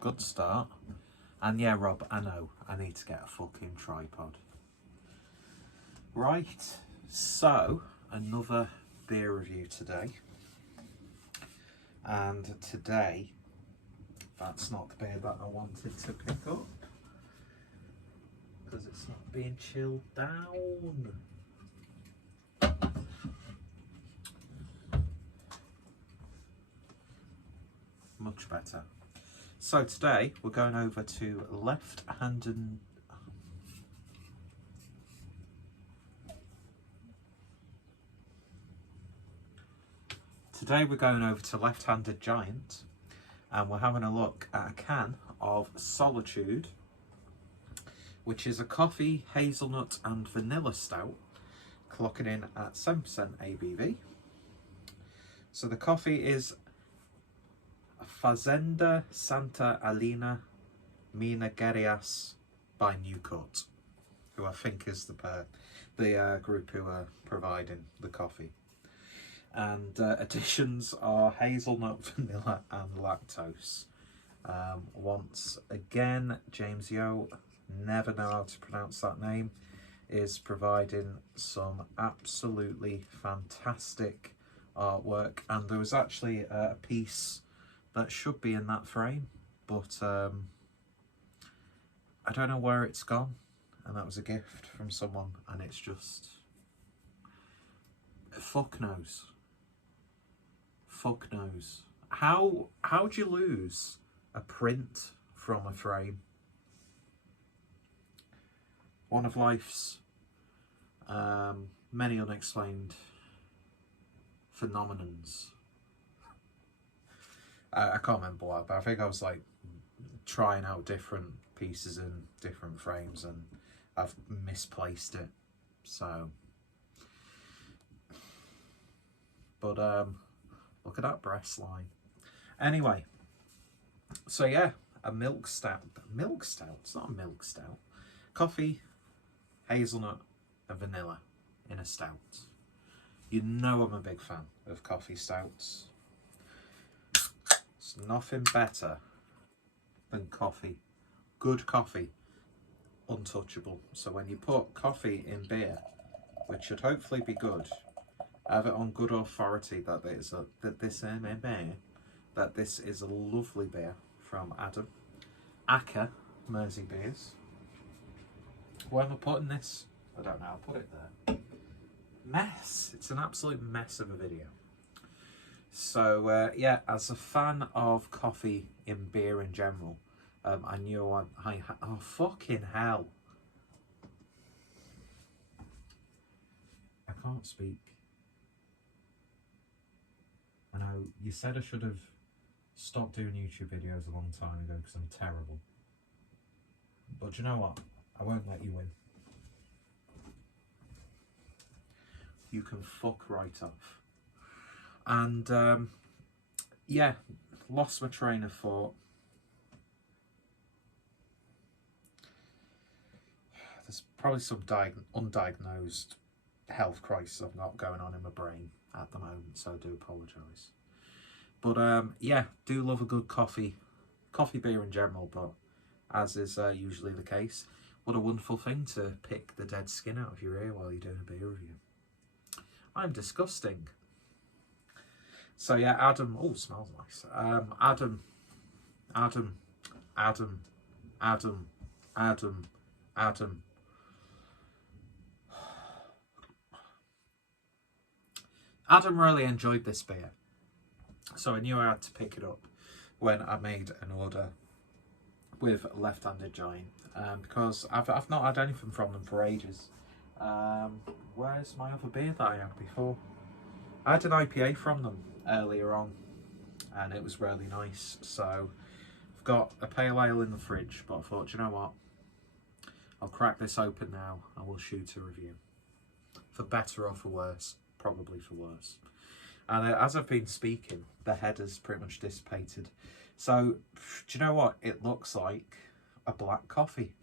Good start. And yeah, Rob, I know, I need to get a fucking tripod. Right, so another beer review today. And today, that's not the beer that I wanted to pick up, because it's not being chilled down. Much better. So today we're going over to left-handed. Today we're going over to Left-Handed Giant, and we're having a look at a can of Solitude, which is a coffee, hazelnut and vanilla stout, clocking in at 7% ABV. So the coffee is Fazenda Santa Elena Minagarias by NewCut, who I think is the group who are providing the coffee. And additions are hazelnut, vanilla and lactose. Once again, James Yeo, never know how to pronounce that name, is providing some absolutely fantastic artwork. And there was actually a piece that should be in that frame, but I don't know where it's gone, and that was a gift from someone, and it's just fuck knows. Fuck knows. How'd you lose a print from a frame? One of life's many unexplained phenomenons. I can't remember what, but I think I was like trying out different pieces in different frames and I've misplaced it. So, but look at that breast line. Anyway, so yeah, a milk stout. Milk stout? It's not a milk stout. Coffee, hazelnut and vanilla in a stout. You know I'm a big fan of coffee stouts. It's nothing better than coffee. Good coffee, untouchable. So when you put coffee in beer, which should hopefully be good, have it on good authority that this is a lovely beer from Adam. Acker Mersey Beers. Where am I putting this? I don't know, I'll put it there. Mess. It's an absolute mess of a video. So yeah, as a fan of coffee in beer in general, I knew oh fucking hell. I can't speak. I know, you said I should have stopped doing YouTube videos a long time ago because I'm terrible. But you know what? I won't let you win. You can fuck right off. And yeah, lost my train of thought. There's probably some undiagnosed health crisis I've got going on in my brain at the moment, so I do apologise. But yeah, do love a good coffee beer in general, but as is usually the case, what a wonderful thing to pick the dead skin out of your ear while you're doing a beer review. I'm disgusting. So yeah, Adam, oh, smells nice. Adam. Adam really enjoyed this beer, so I knew I had to pick it up when I made an order with Left-Handed Giant, because I've not had anything from them for ages. Where's my other beer that I had before? I had an IPA from them earlier on, and it was really nice. So I've got a pale ale in the fridge, but I thought, you know what? I'll crack this open now and we'll shoot a review. For better or for worse. Probably for worse. And as I've been speaking, the head has pretty much dissipated. So, do you know what? It looks like a black coffee.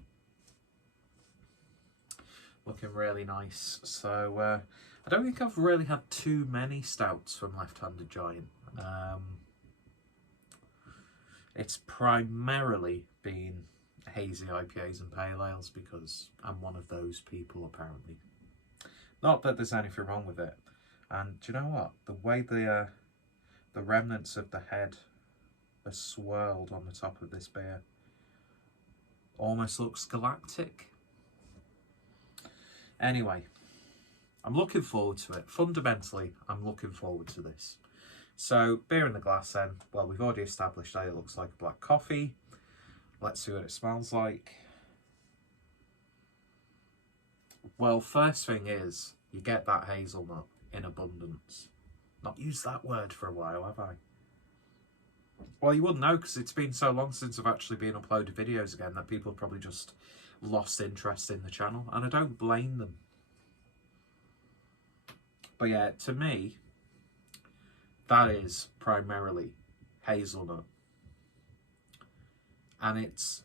Looking really nice. So, I don't think I've really had too many stouts from Left-Handed Giant. It's primarily been hazy IPAs and pale ales because I'm one of those people, apparently. Not that there's anything wrong with it. And do you know what? The way the remnants of the head are swirled on the top of this beer almost looks galactic. Anyway, I'm looking forward to it. Fundamentally, I'm looking forward to this. So, beer in the glass then. Well, we've already established that it looks like a black coffee. Let's see what it smells like. Well, first thing is, you get that hazelnut in abundance. Not used that word for a while, have I? Well, you wouldn't know because it's been so long since I've actually been uploading videos again that people have probably just lost interest in the channel, and I don't blame them. But yeah, to me, that is primarily hazelnut. And it's,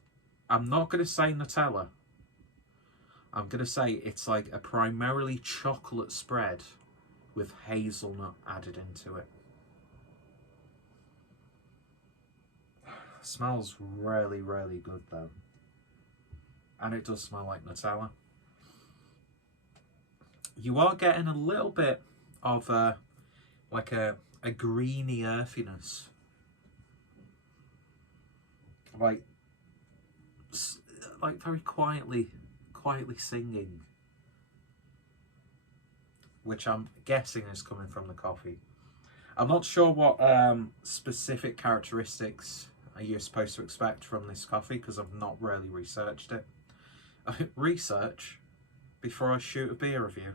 I'm not going to say Nutella. I'm going to say it's like a primarily chocolate spread with hazelnut added into it. Smells really, really good though. And it does smell like Nutella. You are getting a little bit of like a greeny earthiness. Like very quietly singing. Which I'm guessing is coming from the coffee. I'm not sure what specific characteristics you're supposed to expect from this coffee because I've not really researched it. Research before I shoot a beer review.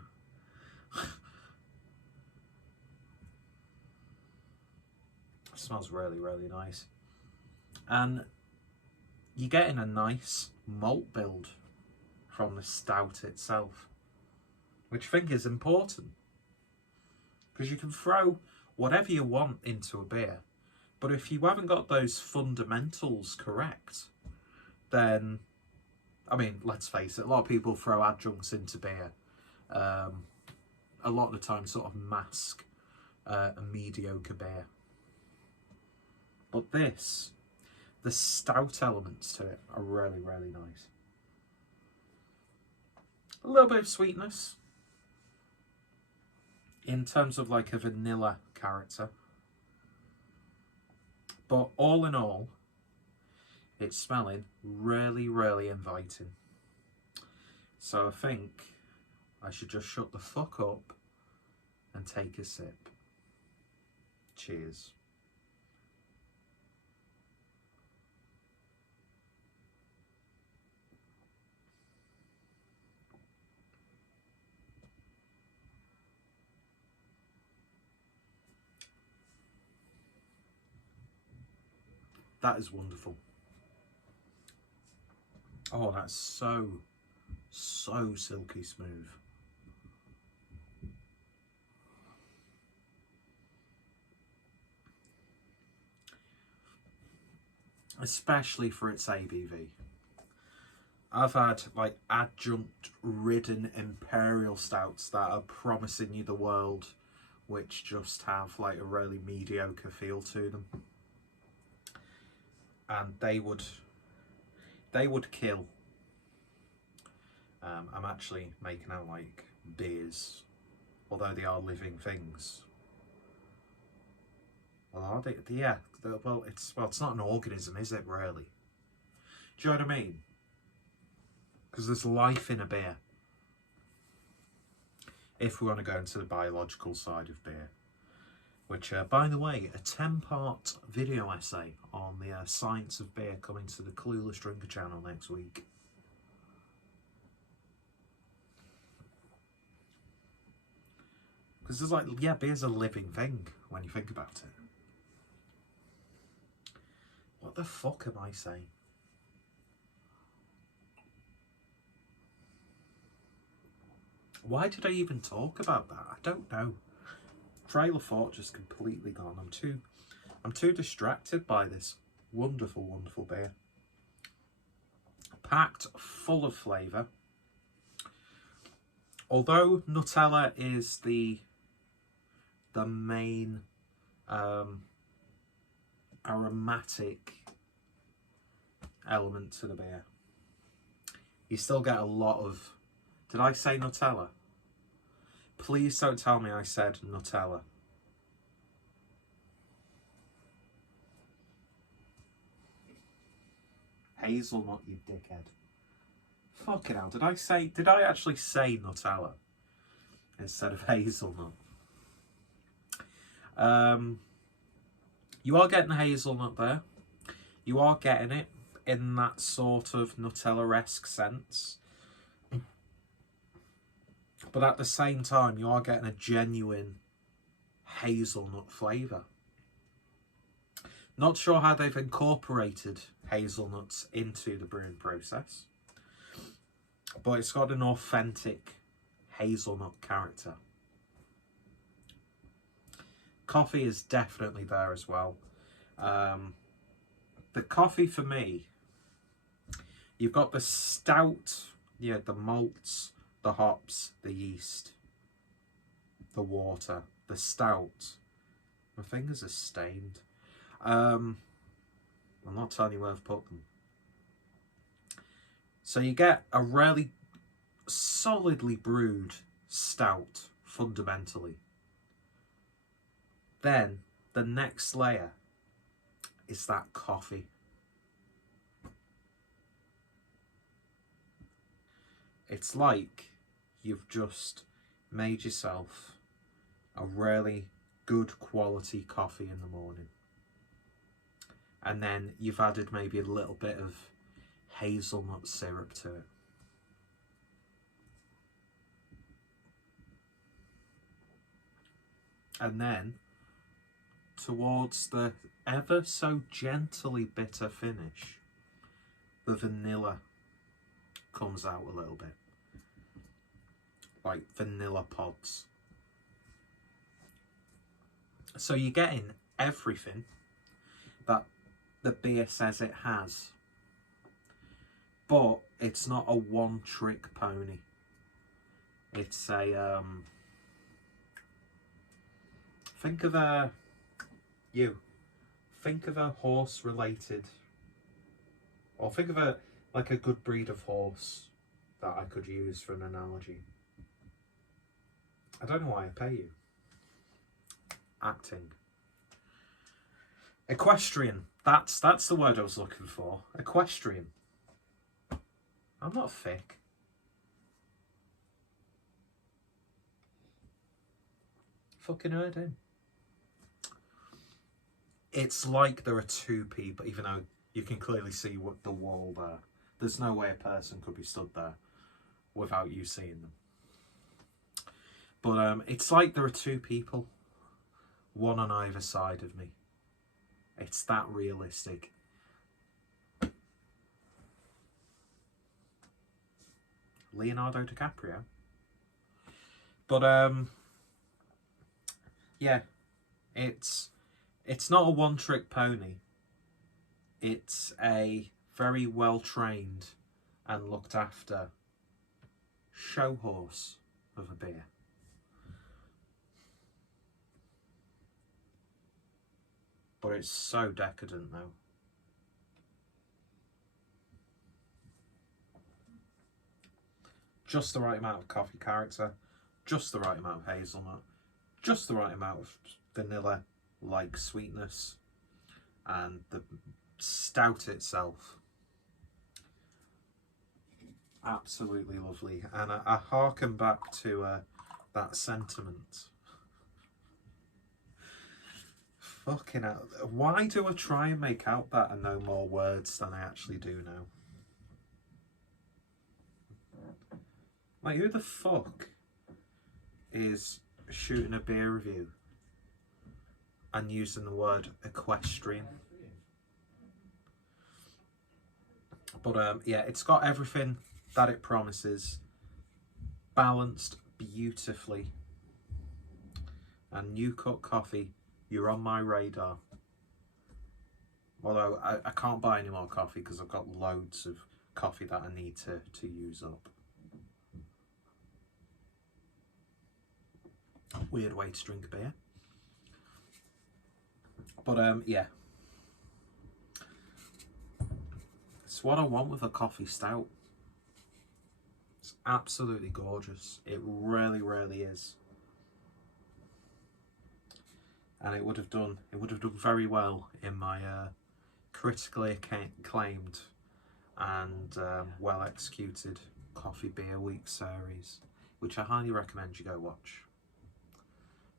It smells really, really nice. And you're getting a nice malt build from the stout itself, which I think is important because you can throw whatever you want into a beer, but if you haven't got those fundamentals correct, then, I mean, let's face it, a lot of people throw adjuncts into beer. A lot of the time sort of mask a mediocre beer. But this, the stout elements to it are really, really nice. A little bit of sweetness in terms of like a vanilla character. But all in all, it's smelling really, really inviting. So I think I should just shut the fuck up and take a sip. Cheers. That is wonderful. Oh, that's so silky smooth. Especially for its ABV. I've had like adjunct ridden imperial stouts that are promising you the world, which just have like a really mediocre feel to them. And they would kill. I'm actually making out like beers, although they are living things. Well, are they? Yeah. Well, it's not an organism, is it? Really? Do you know what I mean? Because there's life in a beer. If we want to go into the biological side of beer. Which, by the way, a 10-part video essay on the science of beer coming to the Clueless Drinker channel next week. Because there's like, yeah, beer's a living thing when you think about it. What the fuck am I saying? Why did I even talk about that? I don't know. Trail of thought just completely gone. I'm too distracted by this wonderful, wonderful beer. Packed full of flavour. Although Nutella is the main aromatic element to the beer. You still get a lot of... Did I say Nutella? Please don't tell me I said Nutella. Hazelnut, you dickhead. Fucking hell, did I actually say Nutella instead of hazelnut? You are getting hazelnut there. You are getting it in that sort of Nutella-esque sense. But at the same time, you are getting a genuine hazelnut flavour. Not sure how they've incorporated hazelnuts into the brewing process, but it's got an authentic hazelnut character. Coffee is definitely there as well. The coffee for me, you've got the stout, yeah, the malts, the hops, the yeast, the water, the stout. My fingers are stained. I'm not telling you where I've put them. So you get a really solidly brewed stout, fundamentally. Then the next layer is that coffee. It's like you've just made yourself a really good quality coffee in the morning. And then you've added maybe a little bit of hazelnut syrup to it. And then, towards the ever so gently bitter finish, the vanilla comes out a little bit. Like vanilla pods. So you're getting everything that the beer says it has. But it's not a one-trick pony. It's a... Think of a horse-related... Or think of a good breed of horse that I could use for an analogy. I don't know why I pay you. Acting. Equestrian. That's the word I was looking for. Equestrian. I'm not thick. Fucking heard him. It's like there are two people, even though you can clearly see what the wall there. There's no way a person could be stood there without you seeing them. But it's like there are two people, one on either side of me. It's that realistic. Leonardo DiCaprio. But yeah, it's not a one-trick pony. It's a very well-trained and looked after show horse of a beer. But it's so decadent though. Just the right amount of coffee character, just the right amount of hazelnut, just the right amount of vanilla-like sweetness, and the stout itself. Absolutely lovely. And I harken back to that sentiment. Fucking hell. Why do I try and make out that I know more words than I actually do now? Like, who the fuck is shooting a beer review and using the word equestrian? But yeah, it's got everything that it promises, balanced beautifully. And NewCutCoffee, you're on my radar. Although I can't buy any more coffee because I've got loads of coffee that I need to use up. Weird way to drink beer. But yeah. It's what I want with a coffee stout. It's absolutely gorgeous. It really, really is. And it would have done very well in my critically acclaimed and well executed Coffee Beer Week series, which I highly recommend you go watch.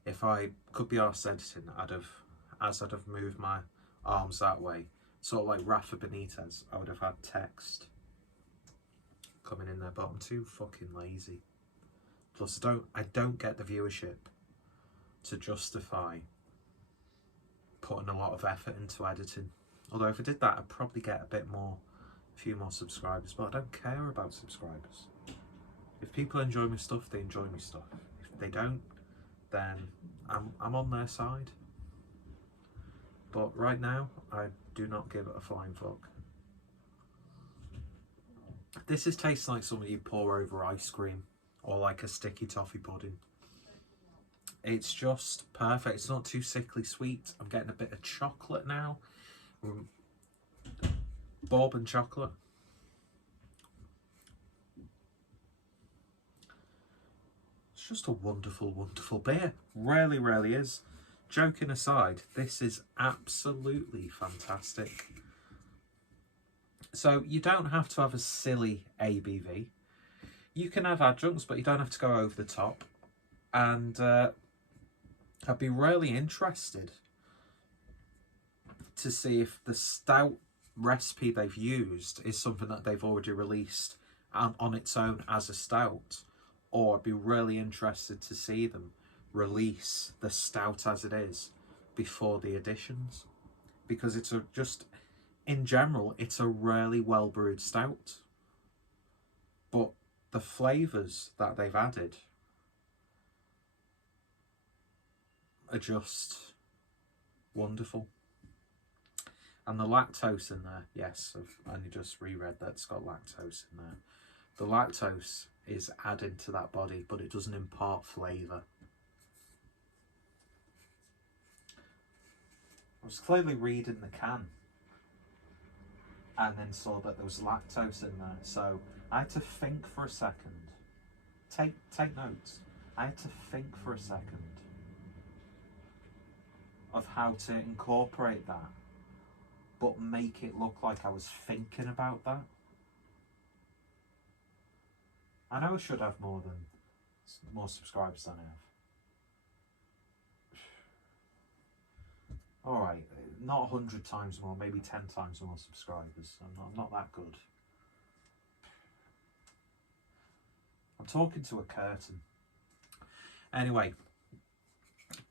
If I could be arsed editing, I'd have moved my arms that way, sort of like Rafa Benitez. I would have had text coming in there, but I'm too fucking lazy. Plus, I don't get the viewership to justify putting a lot of effort into editing. Although if I did that, I'd probably get a few more subscribers. But I don't care about subscribers. If people enjoy my stuff, they enjoy my stuff. If they don't, then I'm on their side. But right now, I do not give it a flying fuck. This is tasting like something you pour over ice cream or like a sticky toffee pudding. It's just perfect. It's not too sickly sweet. I'm getting a bit of chocolate now. Bourbon chocolate. It's just a wonderful, wonderful beer. Really, really is. Joking aside, this is absolutely fantastic. So you don't have to have a silly ABV. You can have adjuncts, but you don't have to go over the top. And I'd be really interested to see if the stout recipe they've used is something that they've already released on its own as a stout, or I'd be really interested to see them release the stout as it is before the additions, because it's in general it's a really well brewed stout, but the flavours that they've added are just wonderful. And the lactose in there, yes, I've only just reread that it's got lactose in there. The lactose is added to that body, but it doesn't impart flavour. I was clearly reading the can and then saw that there was lactose in there, so I had to think for a second. Take notes. I had to think for a second of how to incorporate that, but make it look like I was thinking about that. I know I should have more subscribers than I have. Alright, not 100 times more, maybe 10 times more subscribers. I'm not that good. I'm talking to a curtain. Anyway,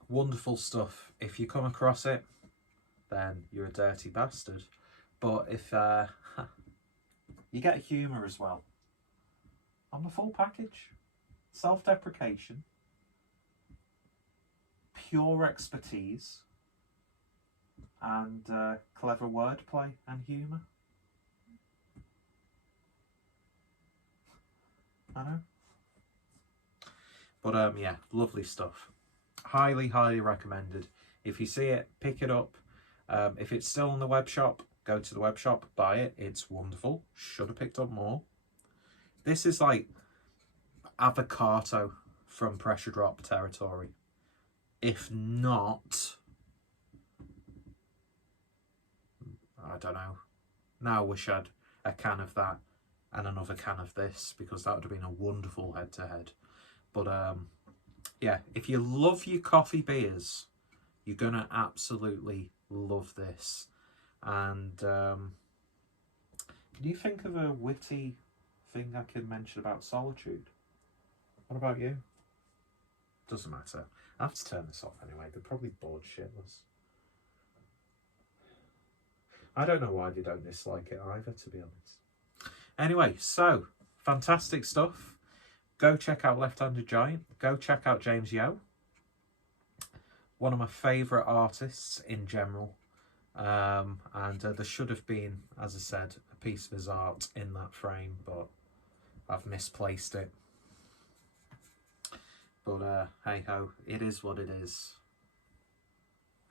wonderful stuff. If you come across it, then you're a dirty bastard. But if you get humour as well on the full package, self-deprecation, pure expertise, and clever wordplay and humour. I know. But yeah, lovely stuff. Highly, highly recommended. If you see it, pick it up. If it's still on the web shop, go to the web shop, buy it. It's wonderful. Should have picked up more. This is like avocado from Pressure Drop territory. If not, I don't know. Now I wish I had a can of that and another can of this, because that would have been a wonderful head-to-head. But yeah, if you love your coffee beers, you're going to absolutely love this. And can you think of a witty thing I can mention about Solitude? What about you? Doesn't matter. I have to turn this off anyway. They're probably bored shitless. I don't know why they don't dislike it either, to be honest. Anyway, so fantastic stuff. Go check out Left-Handed Giant. Go check out James Yeo. One of my favourite artists in general. And there should have been, as I said, a piece of his art in that frame, but I've misplaced it. But hey ho, it is what it is.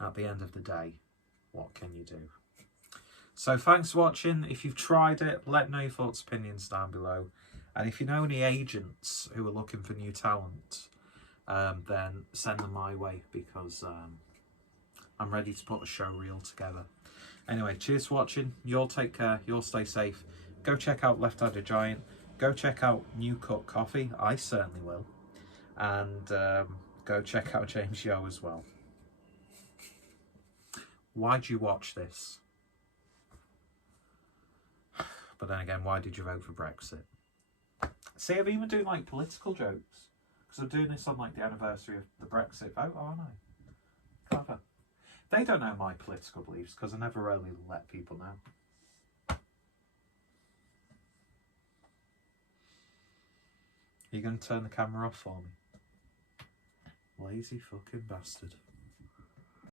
At the end of the day, what can you do? So thanks for watching. If you've tried it, let me know your thoughts, opinions down below. And if you know any agents who are looking for new talent, then send them my way, because I'm ready to put a show reel together. Anyway, cheers for watching. You all take care. You all stay safe. Go check out Left-Handed Giant. Go check out NewCutCoffee. I certainly will. And go check out James Yeo as well. Why'd you watch this? But then again, why did you vote for Brexit? See, I've even doing like political jokes, because I'm doing this on like the anniversary of the Brexit vote, aren't I? Clever. They don't know my political beliefs, because I never really let people know. Are you going to turn the camera off for me? Lazy fucking bastard.